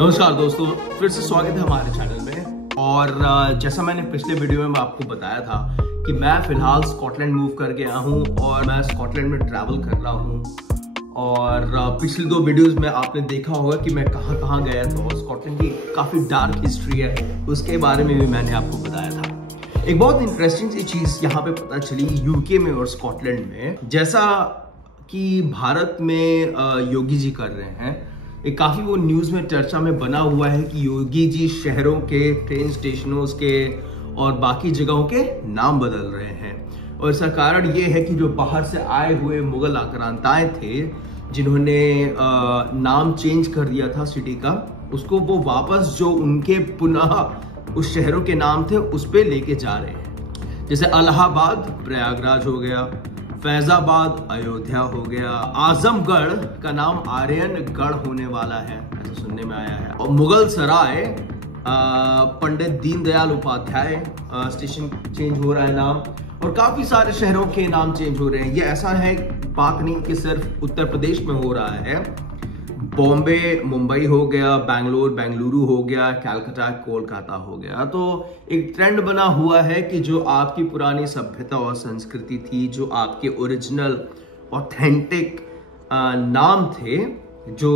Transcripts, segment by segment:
नमस्कार दोस्तों, फिर से स्वागत है हमारे चैनल में। और जैसा मैंने पिछले वीडियो में आपको बताया था कि मैं फिलहाल स्कॉटलैंड मूव कर गया हूँ और मैं स्कॉटलैंड में ट्रैवल कर रहा हूँ। और पिछली दो वीडियोस में आपने देखा होगा कि मैं कहाँ कहाँ गया था और स्कॉटलैंड की काफ़ी डार्क हिस्ट्री है, उसके बारे में भी मैंने आपको बताया था। एक बहुत इंटरेस्टिंग सी चीज़ यहाँ पे पता चली यूके में और स्कॉटलैंड में, जैसा कि भारत में योगी जी कर रहे हैं, एक काफ़ी वो न्यूज़ में चर्चा में बना हुआ है कि योगी जी शहरों के ट्रेन स्टेशनों के और बाकी जगहों के नाम बदल रहे हैं। और इसका कारण ये है कि जो बाहर से आए हुए मुगल आक्रांताएं थे, जिन्होंने नाम चेंज कर दिया था सिटी का, उसको वो वापस जो उनके पुनः उस शहरों के नाम थे उस पर लेके जा रहे हैं। जैसे इलाहाबाद प्रयागराज हो गया, फैजाबाद अयोध्या हो गया, आजमगढ़ का नाम आर्यनगढ़ होने वाला है, ऐसा सुनने में आया है। और मुगल सराय पंडित दीनदयाल उपाध्याय स्टेशन चेंज हो रहा है नाम, और काफी सारे शहरों के नाम चेंज हो रहे हैं। ये ऐसा है बात नहीं कि सिर्फ उत्तर प्रदेश में हो रहा है, बॉम्बे मुंबई हो गया, बैंगलोर बेंगलुरु हो गया, कलकत्ता कोलकाता हो गया। तो एक ट्रेंड बना हुआ है कि जो आपकी पुरानी सभ्यता और संस्कृति थी, जो आपके ओरिजिनल ऑथेंटिक नाम थे, जो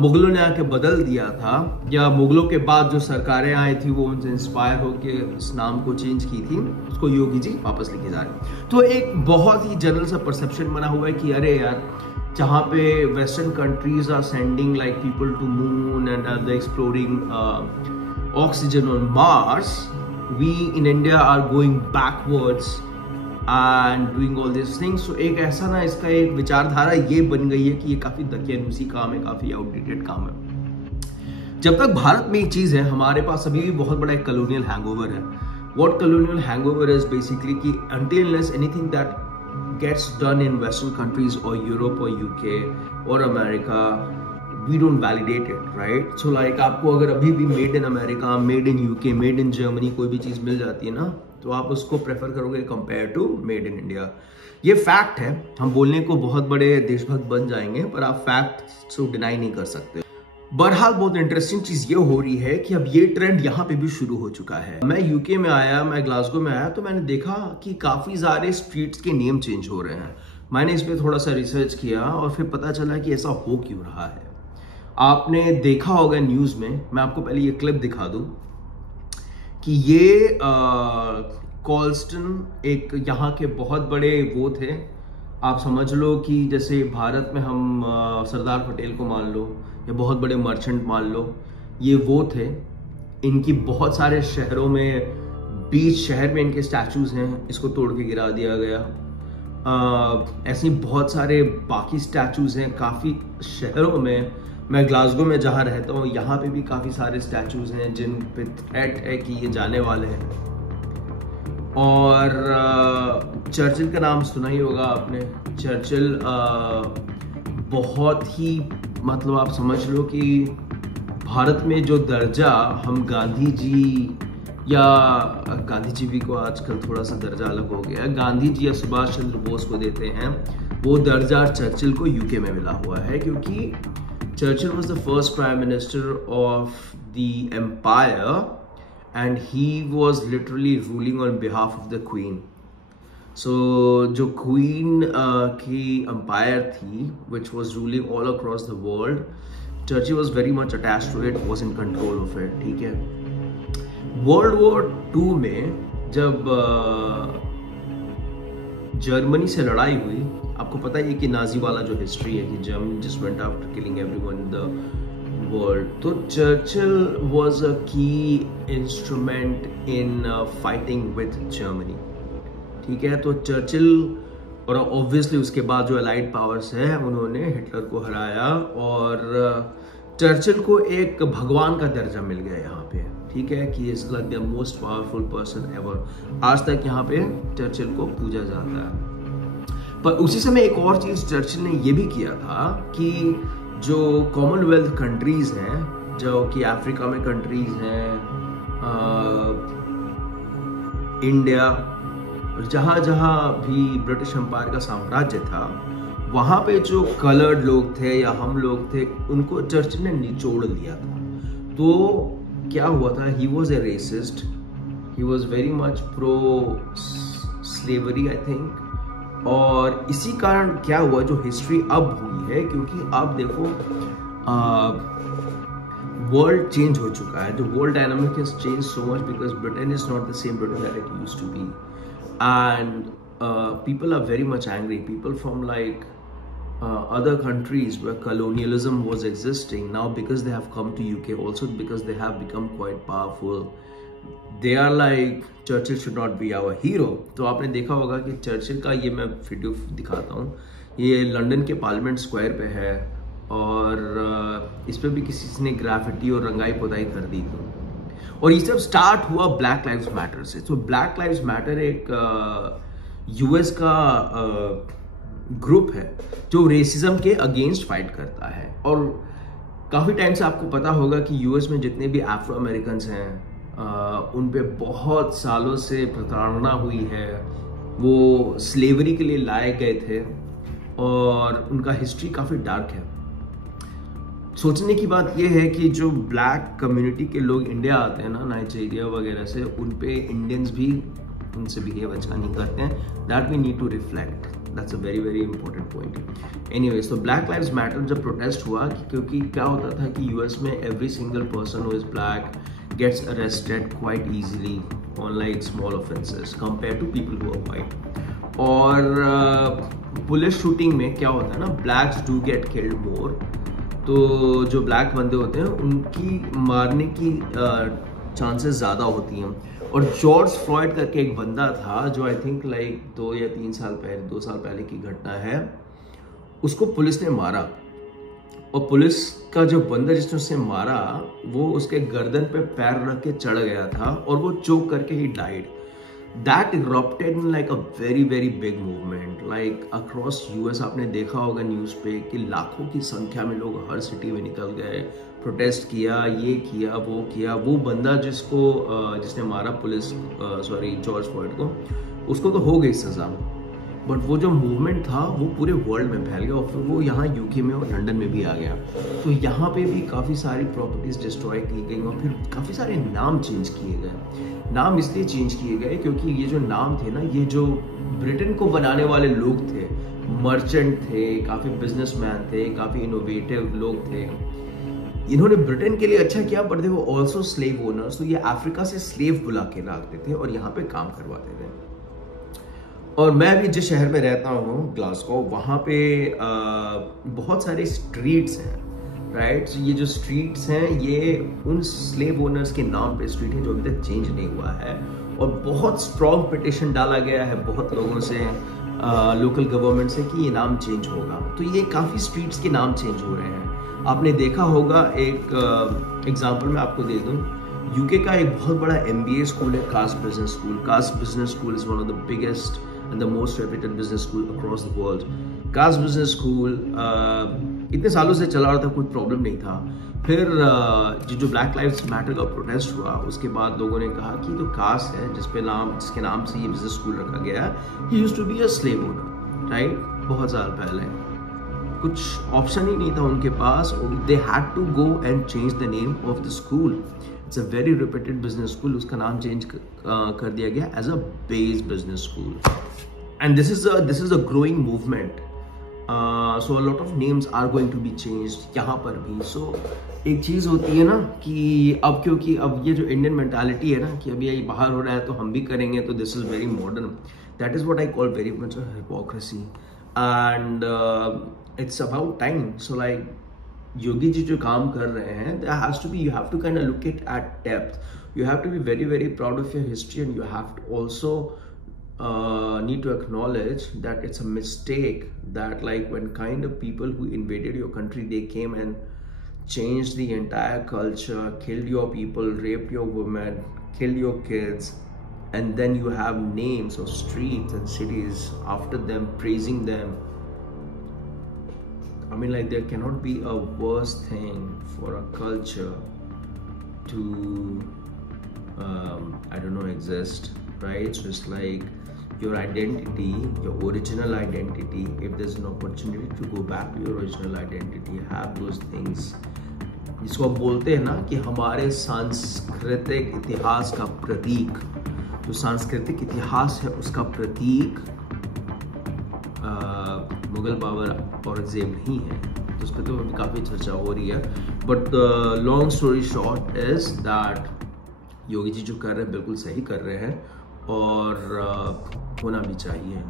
मुगलों ने आके बदल दिया था, या मुगलों के बाद जो सरकारें आई थी वो उनसे इंस्पायर होकर इस नाम को चेंज की थी, उसको योगी जी वापस लेके जा रहे हैं। तो एक बहुत ही जनरल सा परसेप्शन बना हुआ है कि अरे यार, जहाँ पे western countries are sending like people to moon and are exploring oxygen on Mars, we in India are going backwards and doing all this things. So एक ऐसा ना, इसका एक विचारधारा ये बन गई है कि ये काफी दकियानूसी काम है, काफी आउटडेटेड काम है। जब तक भारत में एक चीज है, हमारे पास अभी भी बहुत बड़ा एक कॉलोनियल हैंगओवर है। What colonial hangover is basically कि until unless anything that gets done in Western countries or Europe or UK or America, we don't validate it, right? So like आपको अगर अभी भी made in America, made in UK, made in Germany कोई भी चीज़ मिल जाती है ना, तो आप उसको प्रेफर करोगे compare to made in India. ये फैक्ट है। हम बोलने को बहुत बड़े देशभक्त बन जाएंगे, पर आप फैक्ट को डिनाई नहीं कर सकते। बहरहाल बहुत इंटरेस्टिंग चीज ये हो रही है कि अब ये ट्रेंड यहाँ पे भी शुरू हो चुका है। मैं यूके में आया, मैं ग्लासगो में आया, तो मैंने देखा कि काफी सारे स्ट्रीट्स के नेम चेंज हो रहे हैं। मैंने इस पर थोड़ा सा रिसर्च किया और फिर पता चला कि ऐसा हो क्यों रहा है। आपने देखा होगा न्यूज में, मैं आपको पहले ये क्लिप दिखा दूं कि ये कॉल्स्टन एक यहाँ के बहुत बड़े वो थे। आप समझ लो कि जैसे भारत में हम सरदार पटेल को मान लो, या बहुत बड़े मर्चेंट मान लो, ये वो थे। इनकी बहुत सारे शहरों में, बीच शहर में इनके स्टैचूज हैं, इसको तोड़ के गिरा दिया गया। ऐसे बहुत सारे बाकी स्टैचूज हैं काफ़ी शहरों में। मैं ग्लासगो में जहाँ रहता हूँ, यहाँ पे भी काफ़ी सारे स्टैचूज हैं जिन पे थ्रेट है कि ये जाने वाले हैं। और चर्चिल का नाम सुना ही होगा आपने। चर्चिल बहुत ही, मतलब आप समझ लो कि भारत में जो दर्जा हम गांधी जी, या गांधी जी भी को आजकल थोड़ा सा दर्जा अलग हो गया, गांधी जी या सुभाष चंद्र बोस को देते हैं, वो दर्जा चर्चिल को यूके में मिला हुआ है, क्योंकि Churchill was the first prime minister of the empire and he was literally ruling on behalf of the queen. So जो queen की empire थी, which was ruling all across the world, Churchill was very much attached to it, was in control of it, ठीक है। World War II में जब Germany से लड़ाई हुई, आपको पता है कि नाजी वाला जो हिस्ट्री है कि Germany just went after killing everyone in the world, तो चर्चिल वॉज अ की instrument in fighting with Germany, ठीक है। तो चर्चिल, और ऑब्वियसली उसके बाद जो अलाइड पावर्स हैं, उन्होंने हिटलर को हराया, और चर्चिल को एक भगवान का दर्जा मिल गया यहाँ पे, ठीक है, कि is like the most powerful person ever. आज तक यहाँ पे चर्चिल को पूजा जाता है। पर उसी समय एक और चीज चर्चिल ने ये भी किया था कि जो कॉमनवेल्थ कंट्रीज हैं, जो कि अफ्रीका में कंट्रीज हैं, इंडिया, जहाँ जहाँ भी ब्रिटिश एम्पायर का साम्राज्य था, वहाँ पे जो कलर्ड लोग थे या हम लोग थे, उनको चर्चिल ने निचोड़ दिया था। तो क्या हुआ था, he was a racist, he was very much pro slavery I think. और इसी कारण क्या हुआ, जो हिस्ट्री अब हुई है, क्योंकि आप देखो वर्ल्ड चेंज हो चुका है, जो world dynamic has change so much because Britain is not the same Britain that it used to be, and people are very much angry. People from like other countries where colonialism was existing, now because they have come to UK, also because they have become quite powerful, they are like Churchill should not be our hero. तो आपने देखा होगा कि Churchill का ये मैं video दिखाता हूँ, ये लंदन के पार्लियामेंट स्क्वायर पे है, और इस पे भी किसी ने ग्राफिटी और रंगाई पुताई कर दी थी। और ये सब स्टार्ट हुआ ब्लैक लाइव्स मैटर से। तो ब्लैक लाइव्स मैटर एक यूएस का ग्रुप है जो रेसिज्म के अगेंस्ट फाइट करता है। और काफ़ी टाइम से आपको पता होगा कि यूएस में जितने भी अफ्रो अमेरिकन हैं उन पे बहुत सालों से प्रताड़ना हुई है, वो स्लेवरी के लिए लाए गए थे और उनका हिस्ट्री काफ़ी डार्क है। सोचने की बात यह है कि जो ब्लैक कम्युनिटी के लोग इंडिया आते हैं ना, नाइजीरिया वगैरह से, उन पे इंडियंस भी उनसे बिहेव अच्छा नहीं करते हैं। That we need to reflect, that's a very very important point. Anyways, तो ब्लैक लाइव्स मैटर जब प्रोटेस्ट हुआ, क्योंकि क्या होता था कि यूएस में every single person who is black gets arrested quite easily on like small offences compare to people who are white. और पुलिस शूटिंग में क्या होता है ना, blacks do get killed more. तो जो ब्लैक बंदे होते हैं उनकी मारने की चांसेस ज़्यादा होती हैं। और जॉर्ज फ्लॉयड करके एक बंदा था जो आई थिंक लाइक 2 या 3 साल पहले, 2 साल पहले की घटना है, उसको पुलिस ने मारा। और पुलिस का जो बंदा जिसने उसे मारा, वो उसके गर्दन पे पैर रख के चढ़ गया था और वो चोक करके he died. That erupted in like a very very big movement like across US। आपने देखा होगा न्यूज़ पे कि लाखों की संख्या में लोग हर सिटी में निकल गए, प्रोटेस्ट किया, ये किया, वो किया। वो बंदा जिसने मारा पुलिस जॉर्ज फ्लॉयड को, उसको तो हो गई सज़ा, बट वो जो मूवमेंट था वो पूरे वर्ल्ड में फैल गया और फिर वो यहाँ यूके में और लंदन में भी आ गया। तो यहाँ पे भी काफ़ी सारी प्रॉपर्टीज़ डिस्ट्रॉय की गई और फिर काफ़ी सारे नाम चेंज किए गए। नाम इसलिए चेंज किए गए क्योंकि ये जो नाम थे ना, ये जो ब्रिटेन को बनाने वाले लोग थे, मर्चेंट थे, काफ़ी बिजनेसमैन थे, काफ़ी इनोवेटिव लोग थे, इन्होंने ब्रिटेन के लिए अच्छा किया, बट दे वो ऑल्सो स्लेव ओनर्स। तो ये अफ्रीका से स्लेव बुला के लाते थे और यहाँ पे काम करवाते थे। और मैं भी जिस शहर में रहता हूँ, ग्लासगो, वहाँ पे बहुत सारे स्ट्रीट्स हैं, राइट। ये जो स्ट्रीट्स हैं ये उन स्लेव ओनर्स के नाम पे स्ट्रीट है जो अभी तक चेंज नहीं हुआ है। और बहुत स्ट्रॉन्ग पिटिशन डाला गया है बहुत लोगों से, लोकल गवर्नमेंट से, कि ये नाम चेंज होगा। तो ये काफ़ी स्ट्रीट्स के नाम चेंज हो रहे हैं। आपने देखा होगा, एक एग्जाम्पल मैं आपको दे दूँ, यूके का एक बहुत बड़ा MBA स्कूल है, Cass business school. Cass business school is one of the biggest and the most reputed business school across the world. Cass business school इतने सालों से चला रहा था, कोई प्रॉब्लम नहीं था। फिर जो ब्लैक लाइव्स मैटर का प्रोटेस्ट हुआ, उसके बाद लोगों ने कहा कि जो कास्ट है जिसके नाम से ये बिजनेस स्कूल रखा गया है, ही used to be a slave owner, right. बहुत साल पहले कुछ ऑप्शन ही नहीं था उनके पास, they had to go and change the name of the school. It's a very reputed business school, उसका नाम चेंज कर दिया गया as a base business school. And this is a growing movement. So a lot of names are going to be changed यहाँ पर भी। सो एक चीज़ होती है ना कि अब क्योंकि अब ये जो इंडियन मेंटालिटी है ना कि अभी ये बाहर हो रहा है तो हम भी करेंगे, तो this is very modern. That is what I call very much hypocrisy, and it's about time. So like Yogi ji जो काम कर रहे हैं, there has to be, you have to kind of look it at depth. You have to be very very proud of your history, and you have to also need to acknowledge that it's a mistake that like when kind of people who invaded your country, they came and changed the entire culture, killed your people, raped your women, killed your kids, and then you have names of streets and cities after them, praising them. I mean, like, there cannot be a worse thing for a culture to I don't know, exist, right? So it's like your identity, your original identity, if there's an opportunity to go back to your original identity, have those things, जिसको आप बोलते हैं ना कि हमारे सांस्कृतिक इतिहास का प्रतीक, जो सांस्कृतिक इतिहास है उसका प्रतीक मुगल बाबर औरंगजेब नहीं है, तो उस पर तो अभी काफ़ी चर्चा हो रही है। But long story short is that Yogi ji जो कर रहे हैं बिल्कुल सही कर रहे हैं और होना भी चाहिए।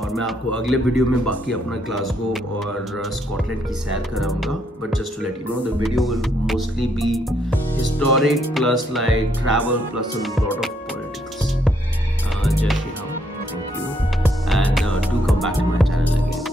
और मैं आपको अगले वीडियो में बाकी अपना ग्लासगो और स्कॉटलैंड की सैर कराऊंगा। But just to let you know, the video will mostly be historic plus like travel plus a lot of politics. जय Shri Ram, thank you, and do come back to my channel again.